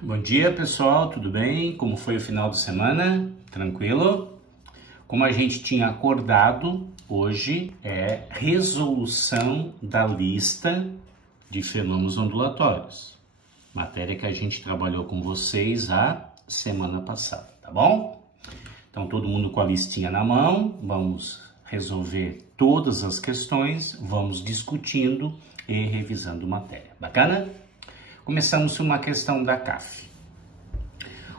Bom dia, pessoal, tudo bem? Como foi o final de semana? Tranquilo? Como a gente tinha acordado, hoje é resolução da lista de fenômenos ondulatórios. Matéria que a gente trabalhou com vocês a semana passada, tá bom? Então, todo mundo com a listinha na mão, vamos resolver todas as questões, vamos discutindo e revisando matéria. Bacana? Começamos com uma questão da CAF.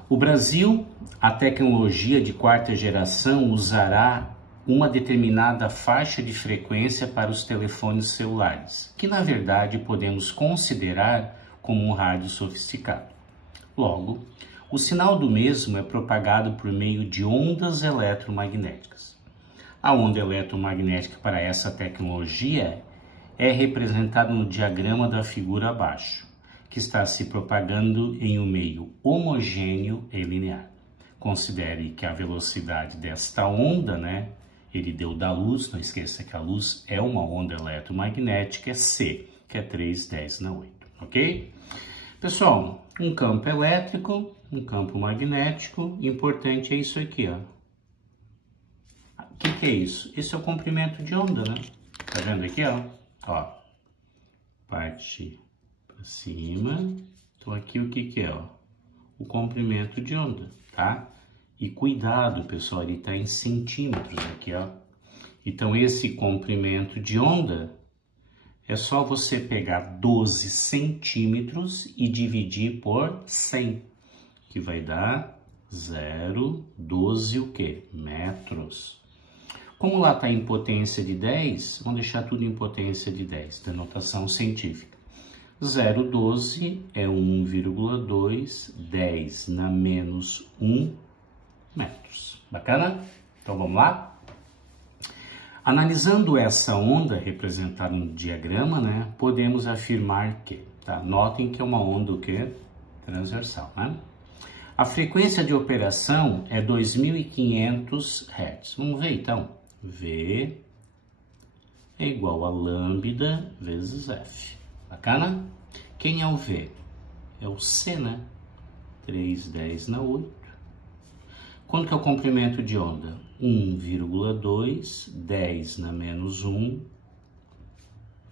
O Brasil, a tecnologia de quarta geração usará uma determinada faixa de frequência para os telefones celulares, que na verdade podemos considerar como um rádio sofisticado. Logo, o sinal do mesmo é propagado por meio de ondas eletromagnéticas. A onda eletromagnética para essa tecnologia é representada no diagrama da figura abaixo, que está se propagando em um meio homogêneo e linear. Considere que a velocidade desta onda, ele deu da luz, não esqueça que a luz é uma onda eletromagnética, é C, que é 3/10⁸, ok? Pessoal, um campo elétrico, um campo magnético, importante é isso aqui, ó. O que é isso? Esse é o comprimento de onda, né? Tá vendo aqui, ó? Ó, parte para cima. Então aqui o que é, ó? O comprimento de onda, tá? E cuidado, pessoal, ele tá em centímetros aqui, ó. Então esse comprimento de onda é só você pegar 12 centímetros e dividir por 100, que vai dar 0,12 o quê? Metros. Como lá está em potência de 10, vamos deixar tudo em potência de 10, da notação científica. 0,12 é 1,2, 10 na menos 1 metros. Bacana? Então vamos lá? Analisando essa onda representada no diagrama, podemos afirmar que, tá? Notem que é uma onda o quê? Transversal, né? A frequência de operação é 2.500 Hz. Vamos ver então. V é igual a lambda vezes F. Bacana? Quem é o V? É o C, né? 3/10⁸. Quanto que é o comprimento de onda? 1,2, 10 na menos 1,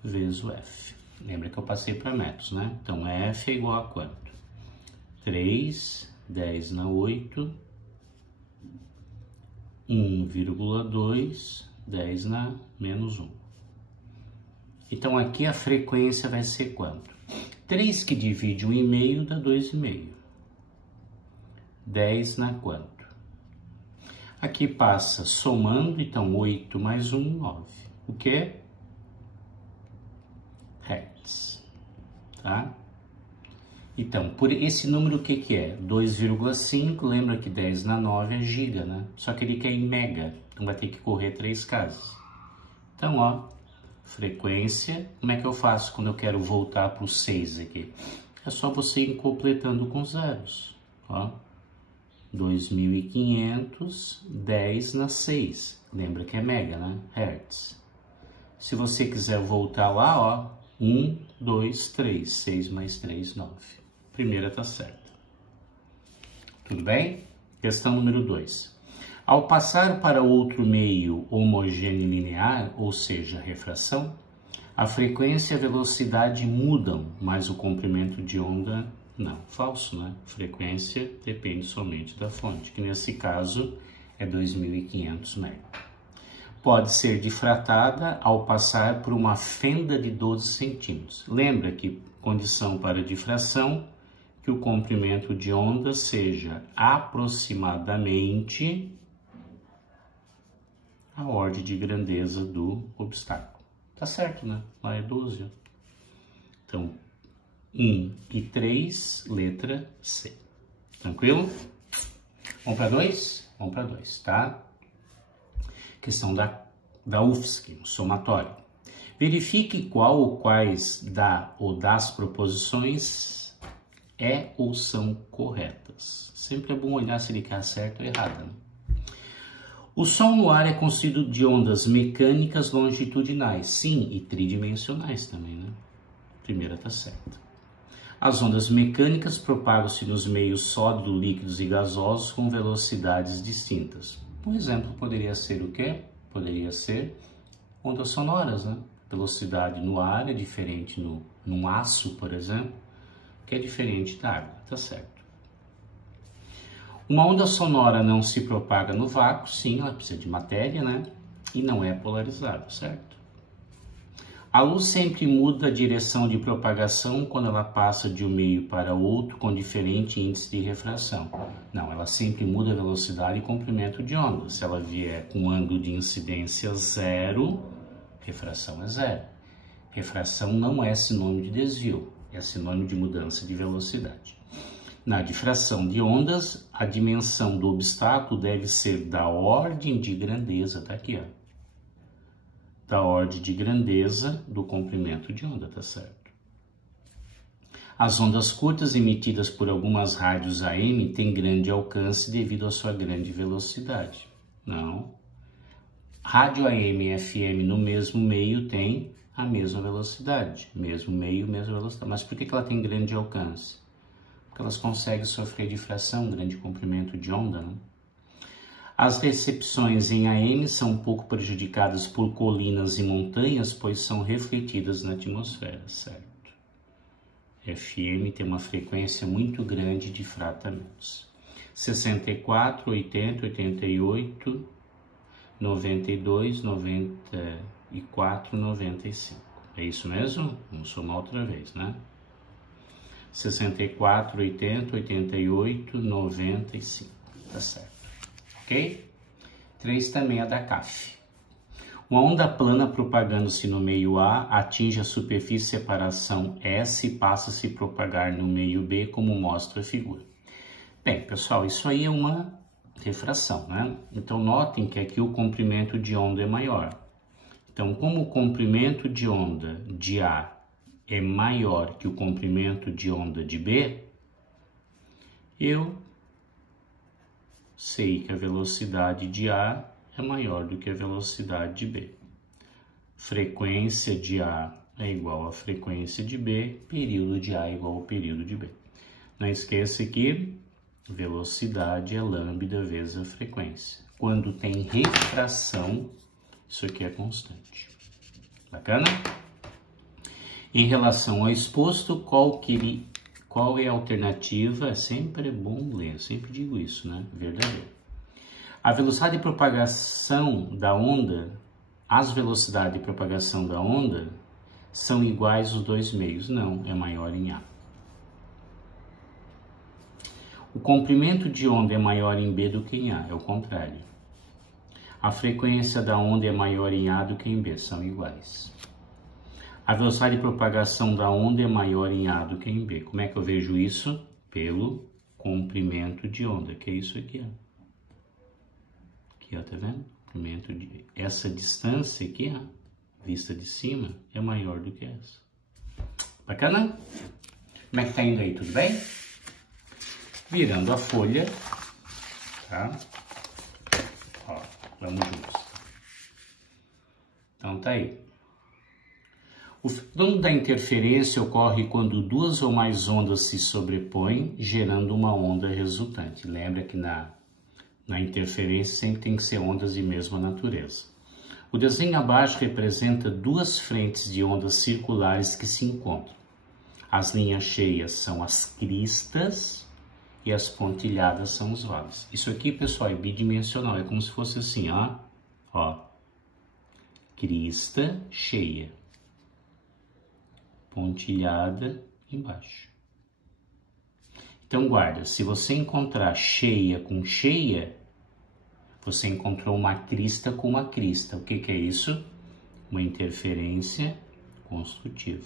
vezes o F. Lembra que eu passei para metros, né? Então, F é igual a quanto? 3/10⁸, 1,2, 10 na menos 1. Então, aqui a frequência vai ser quanto? 3 que divide 1,5 dá 2,5. 10 na quanto? Aqui passa somando, então 8 mais 1, 9. O que? Hertz. Tá? Então, por esse número o que é? 2,5, lembra que 10 na 9 é giga, né? Só que ele quer em mega, então vai ter que correr 3 casas. Então, ó, frequência, como é que eu faço quando eu quero voltar para o 6 aqui? É só você ir completando com zeros, ó. 2.500, 10 na 6, lembra que é mega, né? Hertz. Se você quiser voltar lá, ó, 1, 2, 3, 6 mais 3, 9. Primeira tá certa. Tudo bem? Questão número 2. Ao passar para outro meio homogêneo linear, ou seja, refração, a frequência e a velocidade mudam, mas o comprimento de onda não. Falso, né? Frequência depende somente da fonte, que nesse caso é 2.500 MHz. Pode ser difratada ao passar por uma fenda de 12 centímetros. Lembra que condição para difração que o comprimento de onda seja aproximadamente a ordem de grandeza do obstáculo. Tá certo, né? Lá é 12. Então, 1 e 3, letra C. Tranquilo? Vamos para 2? Vamos para 2, tá? Questão da UFSC, somatório. Verifique qual ou quais das proposições é ou são corretas. Sempre é bom olhar se ele quer certo ou errado, né? O som no ar é constituído de ondas mecânicas longitudinais, sim, e tridimensionais também, né? Primeira tá certa. As ondas mecânicas propagam-se nos meios sólidos, líquidos e gasosos com velocidades distintas. Um exemplo poderia ser o quê? Poderia ser ondas sonoras, né? Velocidade no ar é diferente num aço, por exemplo, que é diferente da água, tá certo? Uma onda sonora não se propaga no vácuo, sim, ela precisa de matéria, né? E não é polarizada, certo? A luz sempre muda a direção de propagação quando ela passa de um meio para outro com diferente índice de refração. Não, ela sempre muda a velocidade e comprimento de onda. Se ela vier com ângulo de incidência zero, refração é zero. Refração não é sinônimo de desvio, é sinônimo de mudança de velocidade. Na difração de ondas, a dimensão do obstáculo deve ser da ordem de grandeza, tá aqui, ó. Da ordem de grandeza do comprimento de onda, tá certo? As ondas curtas emitidas por algumas rádios AM têm grande alcance devido à sua grande velocidade. Não. Rádio AM e FM no mesmo meio tem a mesma velocidade. Mesmo meio, mesma velocidade. Mas por que ela tem grande alcance? Porque elas conseguem sofrer difração, grande comprimento de onda, né? As recepções em AM são um pouco prejudicadas por colinas e montanhas, pois são refletidas na atmosfera, certo? FM tem uma frequência muito grande de fratamentos. 64, 80, 88, 92, 94, 95. É isso mesmo? Vamos somar outra vez, né? 64, 80, 88, 95. Tá certo. Ok? 3 também é da CAF. Uma onda plana propagando-se no meio A atinge a superfície de separação S e passa a se propagar no meio B, como mostra a figura. Bem, pessoal, isso aí é uma refração, né? Então, notem que aqui o comprimento de onda é maior. Então, como o comprimento de onda de A é maior que o comprimento de onda de B, eu sei que a velocidade de A é maior do que a velocidade de B. Frequência de A é igual a frequência de B, período de A é igual ao período de B. Não esqueça que velocidade é lambda vezes a frequência. Quando tem refração, isso aqui é constante. Bacana? Em relação ao exposto, qual é a alternativa? Sempre é bom ler, eu sempre digo isso, né? Verdadeiro. A velocidade de propagação da onda, as velocidades de propagação da onda são iguais os dois meios. Não, é maior em A. O comprimento de onda é maior em B do que em A, é o contrário. A frequência da onda é maior em A do que em B, são iguais. A velocidade de propagação da onda é maior em A do que em B. Como é que eu vejo isso? Pelo comprimento de onda, que é isso aqui, ó. Aqui, ó, tá vendo? Comprimento de... Essa distância aqui, ó, vista de cima, é maior do que essa. Bacana? Como é que tá indo aí? Tudo bem? Virando a folha, tá? Ó, vamos juntos. Então tá aí. O fenômeno da interferência ocorre quando duas ou mais ondas se sobrepõem, gerando uma onda resultante. Lembra que na interferência sempre tem que ser ondas de mesma natureza. O desenho abaixo representa duas frentes de ondas circulares que se encontram. As linhas cheias são as cristas e as pontilhadas são os vales. Isso aqui, pessoal, é bidimensional, é como se fosse assim, ó, crista cheia, pontilhada embaixo. Então guarda, se você encontrar cheia com cheia, você encontrou uma crista com uma crista. O que que é isso? Uma interferência construtiva.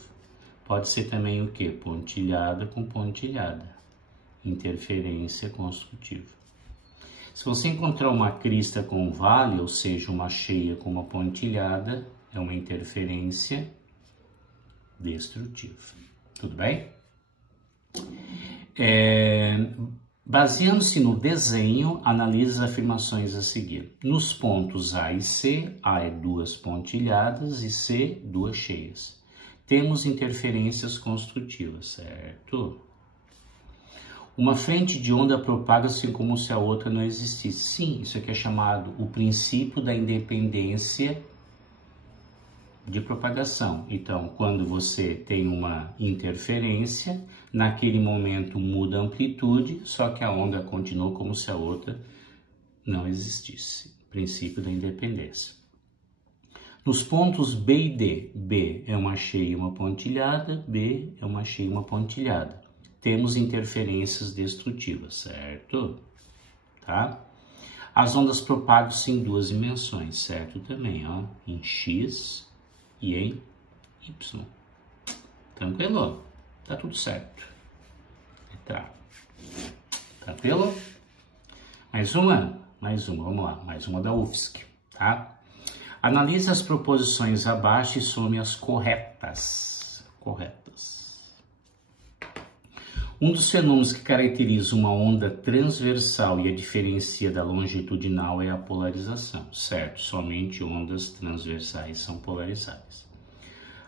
Pode ser também o que? Pontilhada com pontilhada. Interferência construtiva. Se você encontrar uma crista com vale, ou seja, uma cheia com uma pontilhada, é uma interferência destrutiva. Tudo bem? Baseando-se no desenho, analise as afirmações a seguir. Nos pontos A e C, A é duas pontilhadas e C, duas cheias. temos interferências construtivas, certo? Uma frente de onda propaga-se como se a outra não existisse. Sim, isso aqui é chamado o princípio da independência de propagação. Então, quando você tem uma interferência, naquele momento muda a amplitude, só que a onda continua como se a outra não existisse. Princípio da independência. Nos pontos B e D, B é uma cheia e uma pontilhada, B é uma cheia e uma pontilhada. Temos interferências destrutivas, certo? Tá? As ondas propagam-se em duas dimensões, certo? Também, ó, em X e em Y. Tranquilo? Tá tudo certo. Tranquilo? Mais uma, vamos lá, mais uma da UFSC, tá? Analise as proposições abaixo e some as corretas. Um dos fenômenos que caracteriza uma onda transversal e a diferencia da longitudinal é a polarização, certo? Somente ondas transversais são polarizáveis.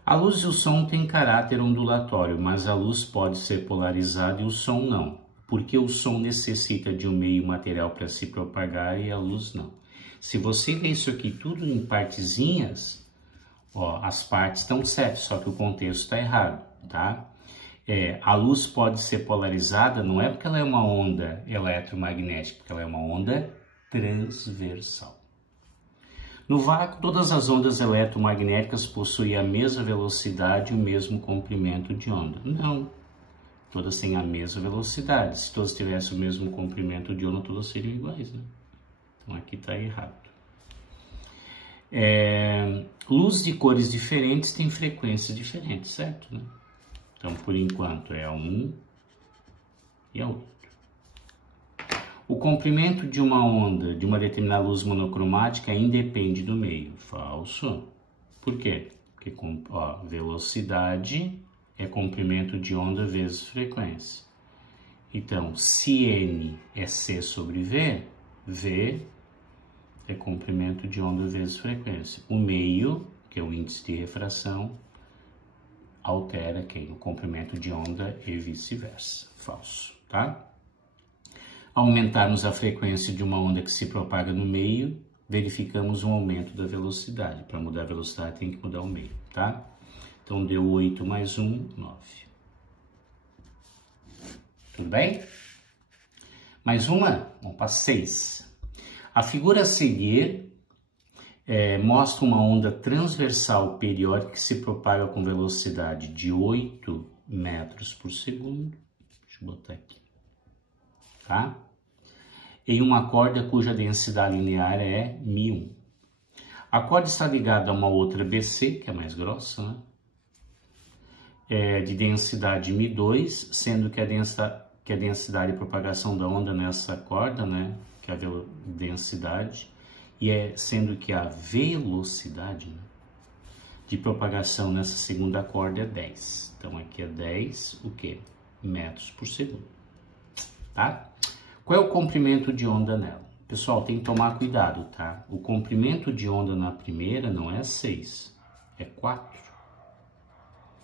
A luz e o som têm caráter ondulatório, mas a luz pode ser polarizada e o som não, porque o som necessita de um meio material para se propagar e a luz não. Se você ler isso aqui tudo em partezinhas, ó, as partes estão certas, só que o contexto está errado, tá? A luz pode ser polarizada, não é porque ela é uma onda eletromagnética, porque ela é uma onda transversal. No vácuo, todas as ondas eletromagnéticas possuem a mesma velocidade e o mesmo comprimento de onda. Não, todas têm a mesma velocidade. Se todas tivessem o mesmo comprimento de onda, todas seriam iguais, né? Então aqui está errado. Luz de cores diferentes tem frequências diferentes, certo? Né? Então, por enquanto, é a um e a outro. O comprimento de uma onda de uma determinada luz monocromática independe do meio. Falso. Por quê? Porque velocidade é comprimento de onda vezes frequência. Então, se N é C sobre V, V é comprimento de onda vezes frequência. O meio, que é o índice de refração, altera o comprimento de onda e vice-versa. Falso, tá? Aumentarmos a frequência de uma onda que se propaga no meio, verificamos um aumento da velocidade. Para mudar a velocidade tem que mudar o meio, tá? Então deu 8 mais 1, 9. Tudo bem? Mais uma? Vamos para 6. A figura a seguir mostra uma onda transversal periódica que se propaga com velocidade de 8 metros por segundo. Deixa eu botar aqui. Tá? Em uma corda cuja densidade linear é μ1. A corda está ligada a uma outra BC, que é mais grossa, né? De densidade μ2, sendo que a densidade de propagação da onda nessa corda, né? Que é a densidade, sendo que a velocidade, né, de propagação nessa segunda corda é 10. Então aqui é 10, o quê? Metros por segundo. Tá? Qual é o comprimento de onda nela? Pessoal, tem que tomar cuidado, tá? O comprimento de onda na primeira não é 6, é 4.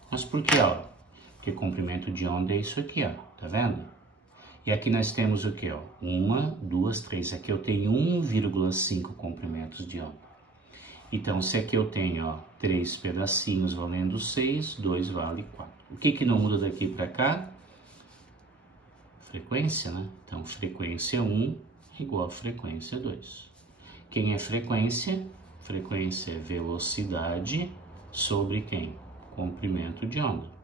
Mas por quê, ó? Porque comprimento de onda é isso aqui, ó. Tá vendo? E aqui nós temos o quê, ó? 1, 2, 3. Aqui eu tenho 1,5 comprimentos de onda. Então, se aqui eu tenho, ó, 3 pedacinhos valendo 6, 2 vale 4. O que não muda daqui para cá? Frequência, né? Então, frequência 1 é igual a frequência 2. Quem é frequência? Frequência é velocidade sobre quem? Comprimento de onda.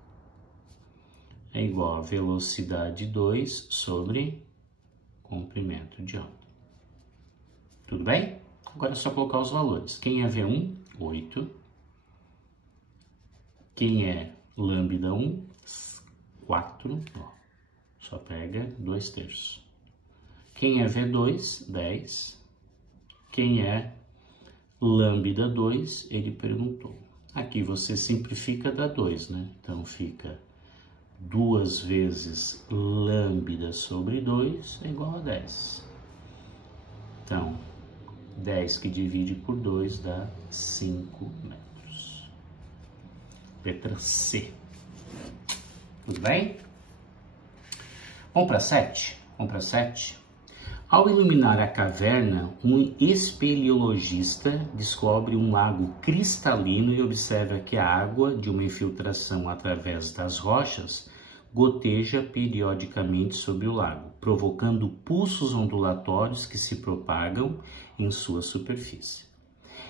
É igual a velocidade 2 sobre comprimento de onda. Tudo bem? Agora é só colocar os valores. Quem é V1? 8. Quem é lambda 1? 4. Ó, só pega 2/3. Quem é V2? 10. Quem é lambda 2? Ele perguntou. Aqui você simplifica, dá 2, né? Então fica 2 vezes lambda sobre 2 é igual a 10. Então, 10 que divide por 2 dá 5 metros. Letra C. Tudo bem? Vamos para 7? Vamos para 7? Ao iluminar a caverna, um espeleologista descobre um lago cristalino e observa que a água de uma infiltração através das rochas goteja periodicamente sobre o lago, provocando pulsos ondulatórios que se propagam em sua superfície.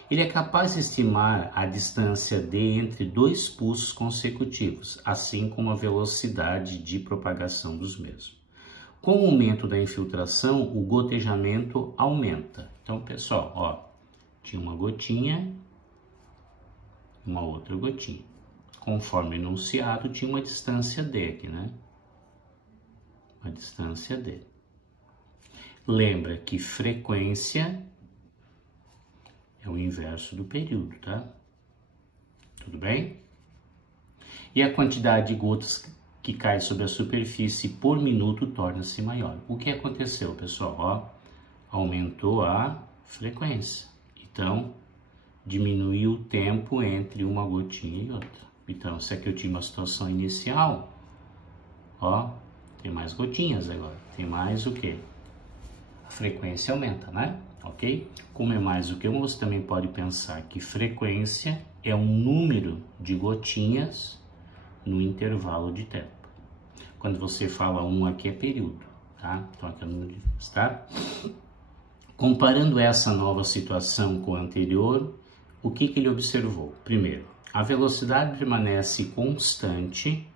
Ele é capaz de estimar a distância d entre dois pulsos consecutivos, assim como a velocidade de propagação dos mesmos. Com o aumento da infiltração, o gotejamento aumenta. Então, pessoal, ó, tinha uma gotinha, uma outra gotinha. Conforme enunciado, tinha uma distância d aqui, né? Uma distância d. Lembra que frequência é o inverso do período, tá? Tudo bem? E a quantidade de gotas que cai sobre a superfície por minuto torna-se maior. O que aconteceu, pessoal? Ó, aumentou a frequência. Então, diminuiu o tempo entre uma gotinha e outra. Então, se aqui eu tinha uma situação inicial, ó, tem mais gotinhas agora. Tem mais o quê? A frequência aumenta, né? Ok? Como é mais do que um, você também pode pensar que frequência é um número de gotinhas no intervalo de tempo. Quando você fala aqui é período, tá? Então aqui é o número de vezes, tá? Comparando essa nova situação com a anterior, o que ele observou? Primeiro, a velocidade permanece constante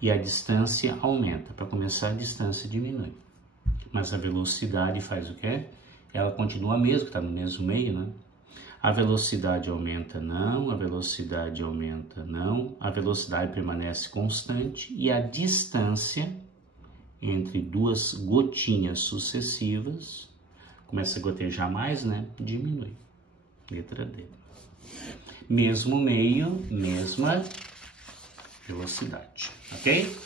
e a distância aumenta. Para começar, a distância diminui. Mas a velocidade faz o quê? Ela continua a mesma, está no mesmo meio, né? A velocidade aumenta, não. A velocidade aumenta, não. A velocidade permanece constante e a distância entre duas gotinhas sucessivas começa a gotejar mais, né? Diminui. Letra D. Mesmo meio, mesma velocidade, ok?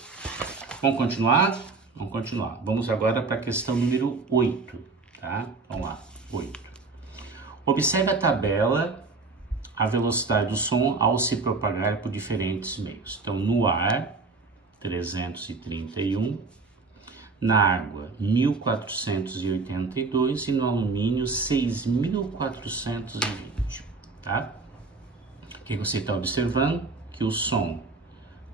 Vamos continuar? Vamos continuar. Vamos agora para a questão número 8, tá? Vamos lá, 8. Observe a tabela, a velocidade do som ao se propagar por diferentes meios. Então, no ar, 331, na água, 1482 e no alumínio, 6420, tá? O que você está observando? Que o som,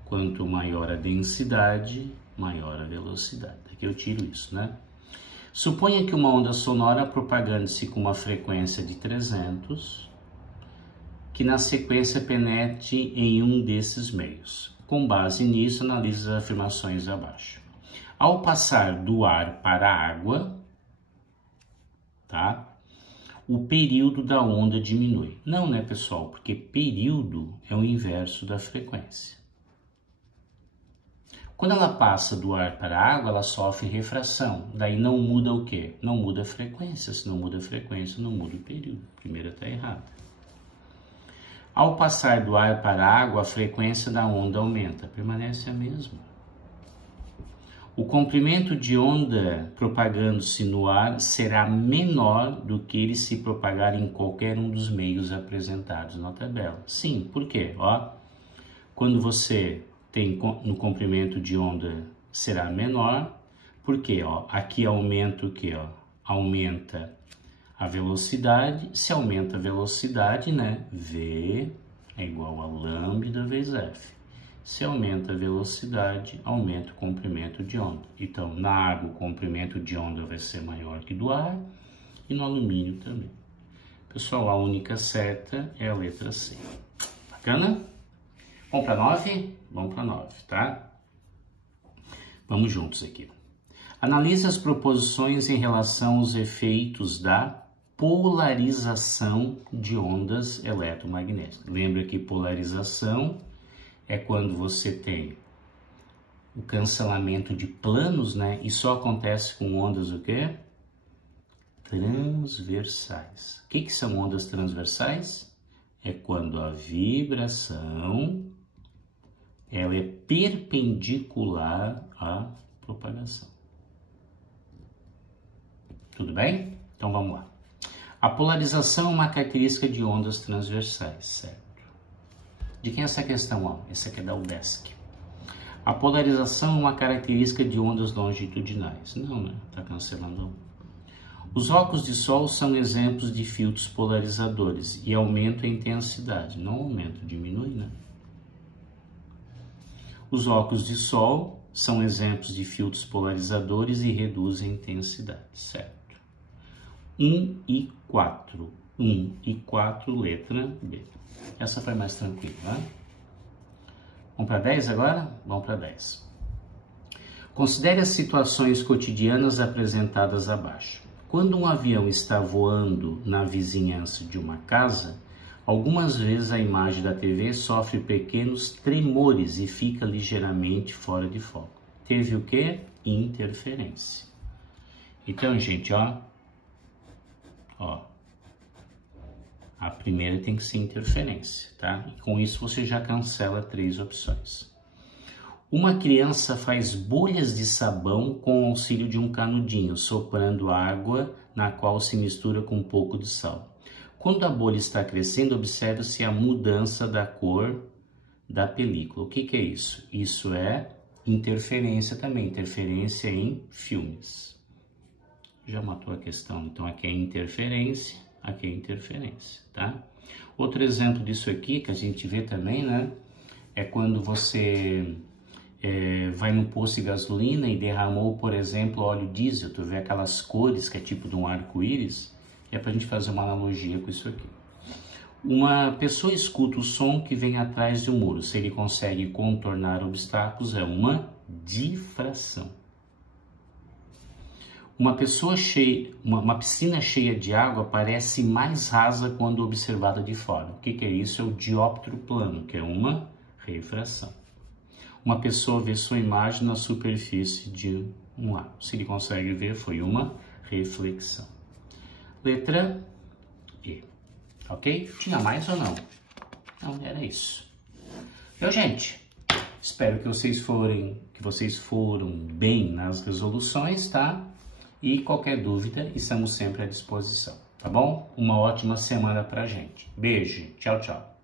quanto maior a densidade, maior a velocidade. Aqui eu tiro isso, né? Suponha que uma onda sonora propagando-se com uma frequência de 300, que na sequência penetre em um desses meios. Com base nisso, analise as afirmações abaixo. Ao passar do ar para a água, tá? O período da onda diminui. Não, né, pessoal? Porque período é o inverso da frequência. Quando ela passa do ar para a água, ela sofre refração. Daí não muda o quê? Não muda a frequência. Se não muda a frequência, não muda o período. A primeira está errada. Ao passar do ar para a água, a frequência da onda aumenta. Permanece a mesma. O comprimento de onda propagando-se no ar será menor do que ele se propagar em qualquer um dos meios apresentados na tabela. Sim, por quê? Ó, quando você tem no comprimento de onda será menor, porque ó, aqui aumenta o que? Aumenta a velocidade. Se aumenta a velocidade, né? V é igual a lambda vezes F. Se aumenta a velocidade, aumenta o comprimento de onda. Então, na água, o comprimento de onda vai ser maior que do ar e no alumínio também. Pessoal, a única certa é a letra C. Bacana? Vamos para 9? Vamos para 9, tá? Vamos juntos aqui. Analise as proposições em relação aos efeitos da polarização de ondas eletromagnéticas. Lembra que polarização é quando você tem o cancelamento de planos, né? E só acontece com ondas o quê? Transversais. O que são ondas transversais? É quando a vibração ela é perpendicular à propagação. Tudo bem? Então vamos lá. A polarização é uma característica de ondas transversais, certo? De quem é essa questão? Ó, essa aqui é da UDESC. A polarização é uma característica de ondas longitudinais. Não, né? Tá cancelando. Os óculos de sol são exemplos de filtros polarizadores e aumentam a intensidade. Não aumenta, diminui, né? Os óculos de sol são exemplos de filtros polarizadores e reduzem a intensidade, certo? 1 e 4. 1 e 4, letra B. Essa foi mais tranquila, né? Vamos para 10 agora? Vamos para 10. Considere as situações cotidianas apresentadas abaixo. Quando um avião está voando na vizinhança de uma casa, algumas vezes a imagem da TV sofre pequenos tremores e fica ligeiramente fora de foco. Teve o quê? Interferência. Então, gente, ó. A primeira tem que ser interferência, tá? E com isso você já cancela 3 opções. Uma criança faz bolhas de sabão com o auxílio de um canudinho, soprando água na qual se mistura com um pouco de sal. Quando a bolha está crescendo, observa-se a mudança da cor da película. O que é isso? Isso é interferência também, interferência em filmes. Já matou a questão, então aqui é interferência, aqui é interferência, tá? Outro exemplo disso aqui que a gente vê também, né? É quando você vai no posto de gasolina e derramou, por exemplo, óleo diesel, tu vê aquelas cores que é tipo de um arco-íris, é pra gente fazer uma analogia com isso aqui. Uma pessoa escuta o som que vem atrás de um muro, se ele consegue contornar obstáculos, é uma difração. Uma piscina cheia de água parece mais rasa quando observada de fora. O que é isso? É o dióptro plano, que é uma refração. Uma pessoa vê sua imagem na superfície de um lago. Se ele consegue ver, foi uma reflexão. Letra E. Ok? Tinha mais ou não? Não, era isso. Então, gente, espero que vocês foram bem nas resoluções, tá? E qualquer dúvida, estamos sempre à disposição, tá bom? Uma ótima semana pra gente. Beijo, tchau, tchau.